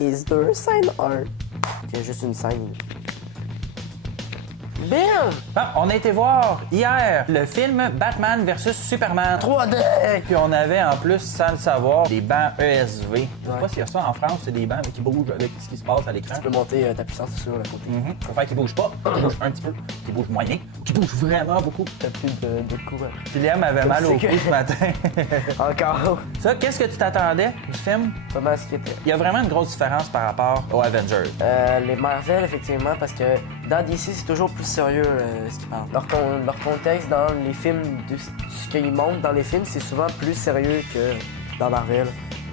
Is there a sign art? Il y a juste une scène. Bam! Ah, on a été voir hier le film Batman vs Superman. 3D! Puis on avait en plus, sans le savoir, des bancs ESV. Je sais pas s'il y a ça en France, c'est des bancs qui bougent avec ce qui se passe à l'écran. Tu peux monter ta puissance sur le côté. Faut faire qu'ils bougent pas, qu'ils bougent un petit peu, qu'ils bougent moyen, qu'ils bougent vraiment beaucoup. T'as plus de coups. Puis Liam avait mal au C'est cou que- ce matin. Encore. Ça, qu'est-ce que tu t'attendais du film? Pas mal ce qui était. Il y a vraiment une grosse différence par rapport aux Avengers. Les Marvel, effectivement, parce que dans DC, c'est toujours plus sérieux ce qu'ils parlent. Leur contexte dans les films, ce qu'ils montrent dans les films, c'est souvent plus sérieux que dans Marvel.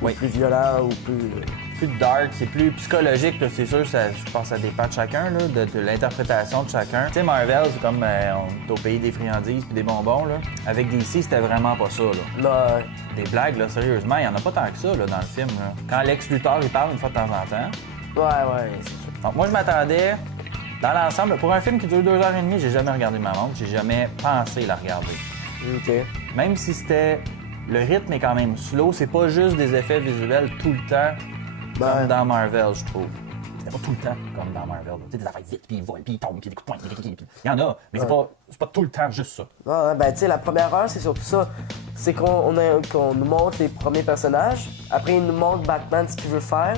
Oui. Ou plus violent ou plus. Plus dark, c'est plus psychologique, là, c'est sûr, je pense que ça dépend de chacun, là, de l'interprétation de chacun. Tu sais, Marvel, c'est comme on est au pays des friandises puis des bonbons. Là. Avec DC, c'était vraiment pas ça. Là. Là, Des blagues, là, sérieusement, il y en a pas tant que ça là, dans le film. Là. Quand Lex Luthor, il parle une fois de temps en temps. ouais, c'est sûr. Donc moi, je m'attendais, dans l'ensemble, pour un film qui dure 2h30, j'ai jamais regardé ma montre, j'ai jamais pensé la regarder. OK. Même si c'était... Le rythme est quand même slow, c'est pas juste des effets visuels tout le temps, comme dans Marvel, je trouve. C'était pas tout le temps comme dans Marvel. Tu sais, des affaires vite, puis ils volent, puis ils tombent, puis des coups de poing, puis il y en a, mais c'est pas tout le temps juste ça. Ouais, ben, tu sais, la première heure, c'est surtout ça. C'est qu'on nous montre les premiers personnages. Après, il nous montre Batman, ce qu'il veut faire.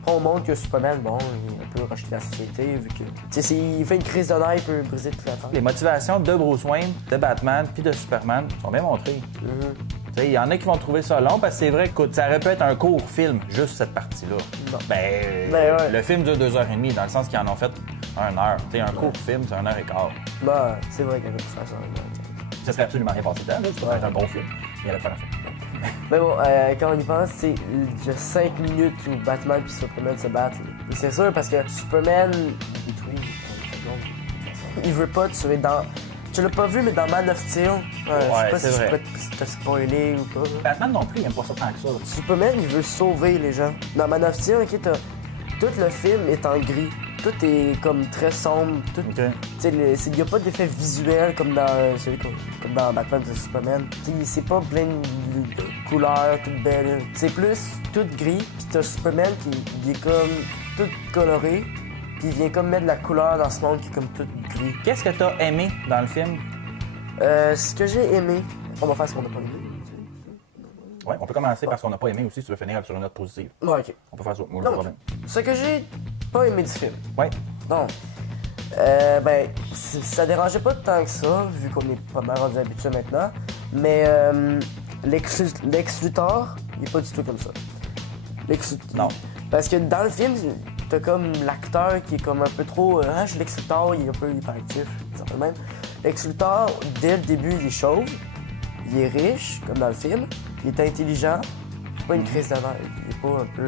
Après, on montre que Superman, bon, il est un peu rejeté de la société, vu que. Tu sais, il fait une crise de nerfs, il peut briser toute la terre. Les motivations de Bruce Wayne, de Batman, puis de Superman sont bien montrées. Tu sais, il y en a qui vont trouver ça long, parce que c'est vrai, écoute, ça aurait pu être un court film, juste cette partie-là. Non. Ben, ouais. le film dure 2h30, dans le sens qu'ils en ont fait 1 heure. Tu sais, un court film, c'est 1h15. Ben, c'est vrai qu'il aurait pu faire ça. Ouais. Ça serait absolument rien passé de temps, là. Ça pourrait être un bon film. Il aurait pu faire un film. Mais bon, quand on y pense, c'est il y a 5 minutes où Batman et Superman se battent. Et c'est sûr parce que Superman détruit en une seconde. de toute façon. Il veut pas tuer dans. Tu l'as pas vu, mais dans Man of Steel, je sais pas c'est si vrai. je peux te spoiler ou pas. Batman non plus, il aime pas ça tant que ça. Là. Superman, il veut sauver les gens. Dans Man of Steel, ok, tout le film est en gris. Tout est comme très sombre. Tout, OK. il n'y a pas d'effet visuel comme dans comme dans Batman vs Superman. T'sais, c'est pas plein de couleurs, toutes belles. C'est plus tout gris, puis t'as Superman qui il est comme tout coloré, puis il vient comme mettre de la couleur dans ce monde qui est comme tout gris. Qu'est-ce que t'as aimé dans le film? Ce que j'ai aimé, on va faire ce qu'on n'a pas aimé. Ouais, on peut commencer par ce qu'on n'a pas aimé aussi, si tu veux finir sur une note positive. Ouais, ok. On peut faire ça, moi, Non, le problème. ce que j'ai pas aimé du film. Ouais. Non. Ben, ça dérangeait pas tant que ça, vu qu'on est pas mal rendu habitué maintenant. Mais Lex Luthor, il est pas du tout comme ça. Non. Parce que dans le film, t'as comme l'acteur qui est comme un peu trop. Je suis Lex Luthor, il est un peu hyperactif, ça fait même. Lex Luthor, dès le début, il est chauve, il est riche, comme dans le film, il est intelligent. Pas une crise de nerfs. Il est pas un peu.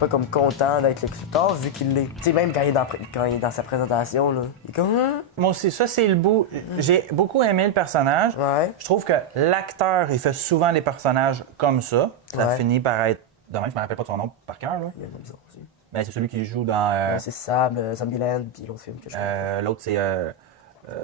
Pas comme content d'être Lex Luthor, vu qu'il l'est. Tu sais, même quand il est dans sa présentation, là, il est comme. Moi aussi, ça, c'est le bout. J'ai beaucoup aimé le personnage. Ouais. Je trouve que l'acteur, il fait souvent des personnages comme ça. Ça Ouais. finit par être. Demain, je me rappelle pas de son nom par cœur, là. Il y a comme ça aussi. Mais c'est celui qui joue dans. C'est Sable, Zombieland, puis l'autre film que je L'autre, c'est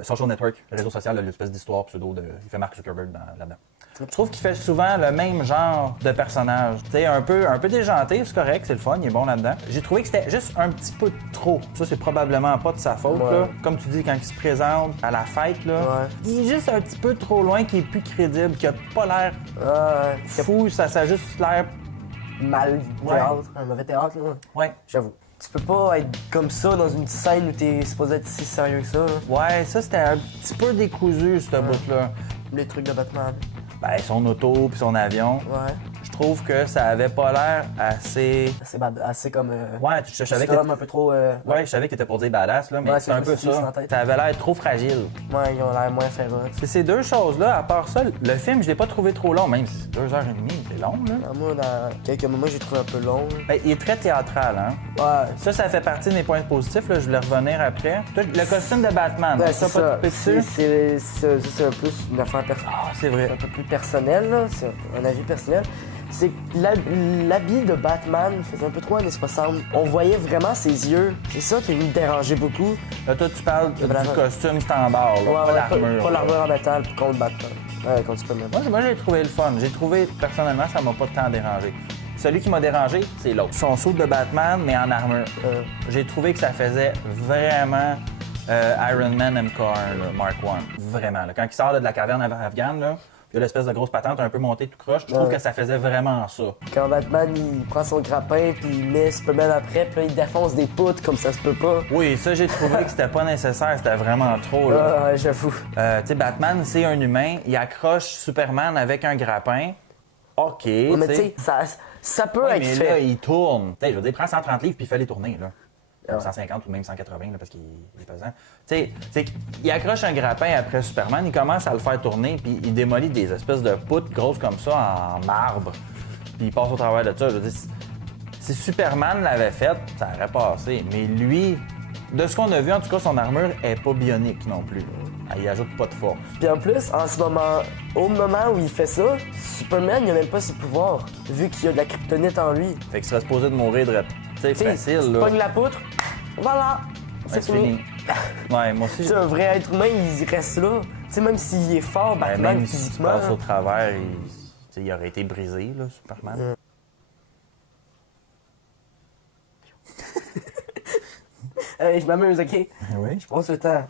Social Network, le réseau social, l'espèce d'histoire pseudo de. Il fait Mark Zuckerberg là-dedans. Je trouve qu'il fait souvent le même genre de personnage. Tu sais, un peu déjanté, c'est correct, c'est le fun, il est bon là-dedans. J'ai trouvé que c'était juste un petit peu trop. Ça, c'est probablement pas de sa faute, Ouais. là. Comme tu dis, quand il se présente à la fête, là, Ouais. il est juste un petit peu trop loin, qu'il est plus crédible, qu'il a pas l'air C'est fou, ça a juste l'air... mal théâtre, un mauvais théâtre, là. Ouais. J'avoue. Tu peux pas être comme ça dans une scène où t'es supposé être si sérieux que ça, là. Ouais, ça, c'était un petit peu décousu, ce bout-là. Les trucs de Batman. Ben, son auto puis son avion. Ouais. Je trouve que ça avait pas l'air assez... Assez comme. Ouais, je savais que... Storm, un peu trop. Ouais, je savais que t'étais pour dire badass, là, mais Ouais, c'est un c'est peu ça, c'est dans la ça. tête. Ça avait l'air trop fragile. Ouais, ils ont l'air moins féroces. C'est ces deux choses-là, à part ça, le film, je l'ai pas trouvé trop long, même si c'est 2h30, c'est long, là. Moi, dans quelques moments, j'ai trouvé un peu long. Ben, il est très théâtral, hein. Ouais. Ça fait partie de mes points positifs, là, je voulais revenir après. Toi, le costume de Batman, Ouais, ça c'est pas ça. trippé dessus? C'est un peu une affaire personnelle. Ah, c'est vrai. Un peu plus personnel, là. C'est un avis personnel. C'est que l'habit de Batman faisait un peu trop années 60. On voyait vraiment ses yeux. C'est ça qui me dérangeait beaucoup. Là, toi, tu parles du Batman. costume standard, là, pas l'armure. Pas là. l'armure en métal contre Batman. Ouais, contre Superman. Moi, j'ai trouvé le fun. J'ai trouvé, personnellement, ça m'a pas tant dérangé. Celui qui m'a dérangé, c'est l'autre. Son saut de Batman, mais en armure. J'ai trouvé que ça faisait vraiment Iron Man MK1, là, Mark I. Vraiment. Là. Quand il sort là, de la caverne afghane, là, il y a l'espèce de grosse patente un peu montée tout croche. Je trouve que ça faisait vraiment ça. Quand Batman, il prend son grappin, puis il met Superman après, puis là, il défonce des poutres comme ça se peut pas. Oui, ça, j'ai trouvé que c'était pas nécessaire. C'était vraiment trop. Là. Ah, ouais, j'avoue. Tu sais, Batman, c'est un humain. Il accroche Superman avec un grappin. OK, Ouais, mais tu sais, ça peut être mais fait. là, il tourne. T'sais, je veux dire, prends 130 livres puis il fait les tourner, là. 150 ou même 180, là, parce qu'il est pesant. Tu sais, il accroche un grappin après Superman, il commence à le faire tourner, puis il démolit des espèces de poutres grosses comme ça en marbre, puis il passe au travers de ça. Je veux dire, si Superman l'avait fait, ça aurait passé. Mais lui, de ce qu'on a vu, en tout cas, son armure est pas bionique non plus. Il ajoute pas de force. Puis en plus, en ce moment, au moment où il fait ça, Superman, il a même pas ses pouvoirs, vu qu'il y a de la kryptonite en lui. Fait qu'il serait supposé de mourir de... C'est facile, tu là. pognes la poutre, voilà, Ouais, c'est fini. Ouais, moi aussi. Tu sais, un vrai être humain, il reste là. Tu sais, même s'il est fort, Batman, même s'il physiquement. passe au travers, il aurait été brisé, là, Superman. Je m'amuse, OK? Oui. Je prends ce temps.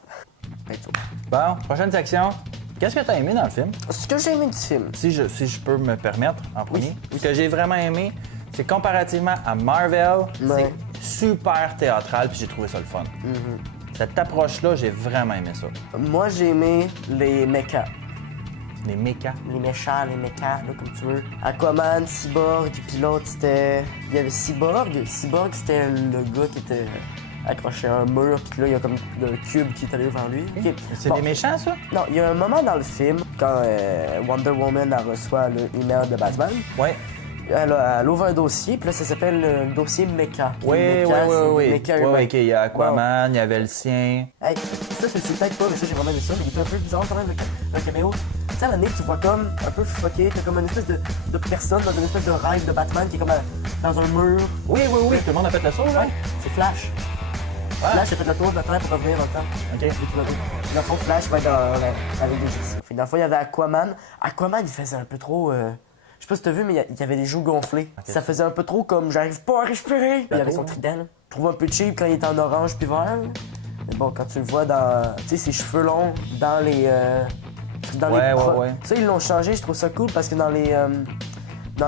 Bon, prochaine section. Qu'est-ce que tu as aimé dans le film? Ce que j'ai aimé du film, Si je peux me permettre en premier. Ce que j'ai vraiment aimé, c'est comparativement à Marvel, Ouais. c'est super théâtral, puis j'ai trouvé ça le fun. Cette approche-là, j'ai vraiment aimé ça. moi, j'ai aimé les mechas. Les mécas. Les méchants, les mechas, là, comme tu veux. Aquaman, Cyborg, puis l'autre, c'était... Il y avait Cyborg. Cyborg, c'était le gars qui était accroché à un mur, puis là, il y a comme un cube qui est allé vers lui. Ok. C'est Bon. des méchants, ça? Non, il y a un moment dans le film, quand Wonder Woman elle reçoit le email de Batman, Ouais. elle ouvre un dossier, puis là, ça s'appelle le dossier Mecha. Oui, oui. Mecha Oui, humain. OK, il y a Aquaman, il y avait le sien. Hey, ça, c'est peut-être pas, mais ça, j'ai vraiment aimé ça, mais il était un peu bizarre quand même, le caméo. Tu sais, à la limite, tu vois comme un peu fucké, t'as comme une espèce de personne dans une espèce de rêve de Batman qui est comme dans un mur. Oui, tout le monde a fait le saut, là? Ouais, c'est Flash. Flash a fait le tour de la Terre pour revenir dans le temps. OK. Dans le fond, Flash va être avec des gypsies. Puis dans le fond, il y avait Aquaman. Aquaman, il faisait un peu trop... Je sais pas si t'as vu, mais il y avait les joues gonflées. Ça faisait un peu trop comme j'arrive pas à respirer. Puis il avait son trident. Là. Je trouve un peu cheap quand il est en orange puis vert. Là. Mais bon, quand tu le vois dans... Tu sais, ses cheveux longs dans les... Ouais. Tu sais, ils l'ont changé, je trouve ça cool parce que dans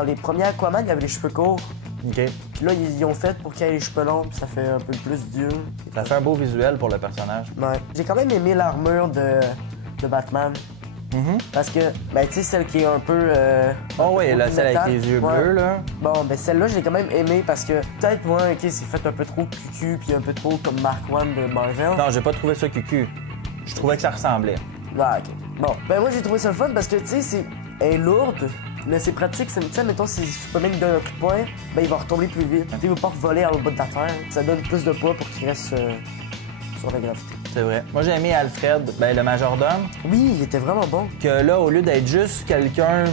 les premiers Aquaman, il y avait les cheveux courts. OK. Puis là, ils ont fait pour qu'il y ait les cheveux longs, puis ça fait un peu plus dur. Ça fait un beau visuel pour le personnage. Ouais. J'ai quand même aimé l'armure de Batman. Parce que, ben, tu sais, celle qui est un peu. Oh oui, là, celle avec métal. les yeux Ouais. bleus, là. Bon, ben, celle-là, j'ai quand même aimé parce que peut-être, moi, ok, c'est fait un peu trop cucu, puis un peu trop comme Mark I de Marvel. Non, j'ai pas trouvé ça cucu. Je trouvais que ça ressemblait. Ah, ok. Bon, ben, moi, j'ai trouvé ça le fun parce que, tu sais, elle est lourde, mais c'est pratique. Tu sais, mettons, si Superman lui donne un coup de poing, ben, il va retomber plus vite. Tu sais, il va pas voler au bas de la terre. Ça donne plus de poids pour qu'il reste sur la gravité. C'est vrai. Moi, j'ai aimé Alfred, ben, le majordome, Oui, il était vraiment bon. que là, au lieu d'être juste quelqu'un,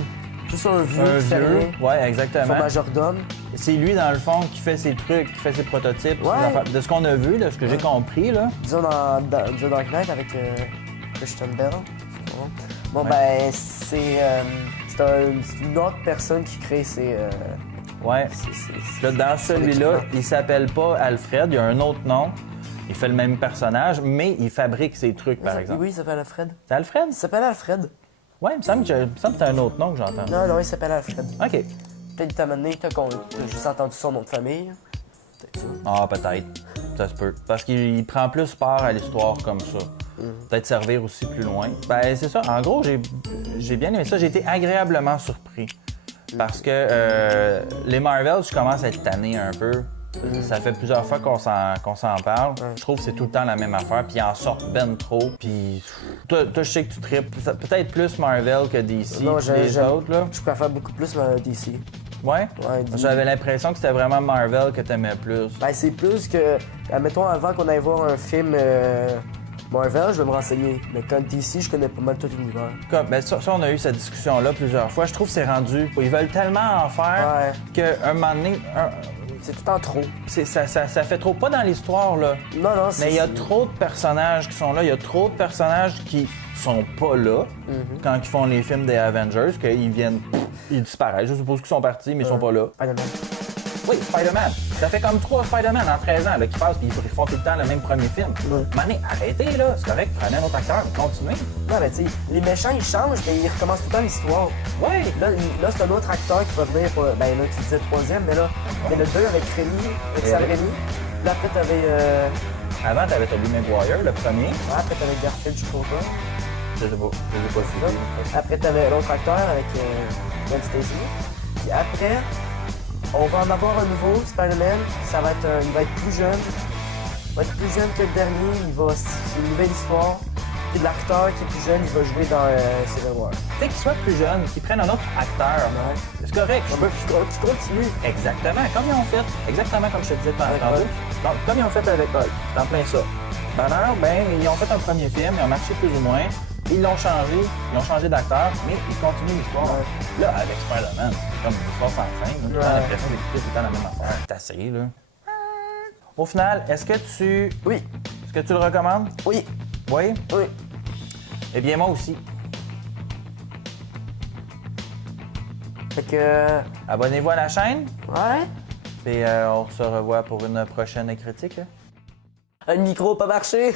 Juste un vieux, un qui fait vieux, rien. ouais, Son exactement, majordome. c'est lui, dans le fond, qui fait ses trucs, qui fait ses prototypes, ses Ouais. affaires. De ce qu'on a vu, de ce que j'ai compris, là. Disons dans The Dark Knight avec Christian Bale. c'est son nom. Bon, Ouais. ben, c'est une autre personne qui crée ses. Ouais. Là, dans son celui-là, équipement. il s'appelle pas Alfred, il a un autre nom. Il fait le même personnage, mais il fabrique ses trucs, par exemple. Oui, il s'appelle Alfred. C'est Alfred? Il s'appelle Alfred. Ouais, il me semble que c'est un autre nom que j'entends. Non, il s'appelle Alfred. OK. Peut-être t'as amené, t'as juste entendu son nom de famille. Peut-être ça. Ah, peut-être. Ça se peut. Parce qu'il prend plus part à l'histoire comme ça. Peut-être servir aussi plus loin. Ben, c'est ça. En gros, j'ai bien aimé ça. J'ai été agréablement surpris. Parce que les Marvels, je commence à être tanné un peu. Ça fait plusieurs fois qu'on s'en parle. Je trouve que c'est tout le temps la même affaire, puis ils en sortent ben trop. Puis toi, je sais que tu tripes peut-être plus Marvel que DC, Non, les autres, là. Je préfère beaucoup plus DC. Ouais? Ouais, J'avais l'impression que c'était vraiment Marvel que t'aimais plus. Ben, c'est plus que. Admettons, avant qu'on aille voir un film Marvel, je vais me renseigner. Mais quand DC, je connais pas mal tout l'univers. Comme, ben ça, on a eu cette discussion-là plusieurs fois. Je trouve que c'est rendu. Ils veulent tellement en faire qu'un moment donné, C'est tout en trop. ça fait trop. Pas dans l'histoire, là. Non, c'est. Mais il y a trop de personnages qui sont là. Il y a trop de personnages qui sont pas là quand ils font les films des Avengers, qu'ils viennent Ils disparaissent. Je suppose qu'ils sont partis, mais ils sont pas là. Spider-Man. Oui, Spider-Man. Ça fait comme 3 Spider-Man en 13 ans là, qui passent puis ils font tout le temps le même premier film. Ouais. Mané, arrêtez là, c'est correct, prenez un autre acteur, continuez. Non, mais tu sais, les méchants, ils changent, mais ils recommencent tout le temps l'histoire. Ouais. Là c'est un autre acteur qui va venir pour. Ben là, tu disais le troisième, mais là, il y a le 2 avec Rémi, avec Sam Rémi. Là, après, t'avais. Avant, t'avais Tobey Maguire, le premier. Ouais, après, t'avais Garfield, je crois pas. Je sais pas suivi. Après, t'avais l'autre acteur avec Gwen Stacy. Puis après, on va en avoir un nouveau, Spider-Man. Il va être plus jeune. Il va être plus jeune que le dernier. C'est une nouvelle histoire. Puis l'acteur qui est plus jeune, il va jouer dans Civil War. Tu sais qu'ils soient plus jeunes, qu'ils prennent un autre acteur. Ouais. C'est correct. Tu continues. Exactement, comme ils ont fait. Exactement comme je te disais tantôt. Donc, comme ils ont fait avec Hulk, dans plein ça. Banner, ben, ils ont fait un premier film, ils ont marché plus ou moins. Ils l'ont changé, ils ont changé d'acteur, mais ils continuent l'histoire. Ouais. Là, avec Spider-Man, c'est comme une histoire sans fin. Là. Tu as l'impression d'écouter tout le temps la même affaire. C'est assez, là. Au final, est-ce que tu le recommandes? Oui. Oui? Oui. Eh bien, moi aussi. Fait que. Abonnez-vous à la chaîne Ouais. et on se revoit pour une prochaine critique. Un micro pas marché.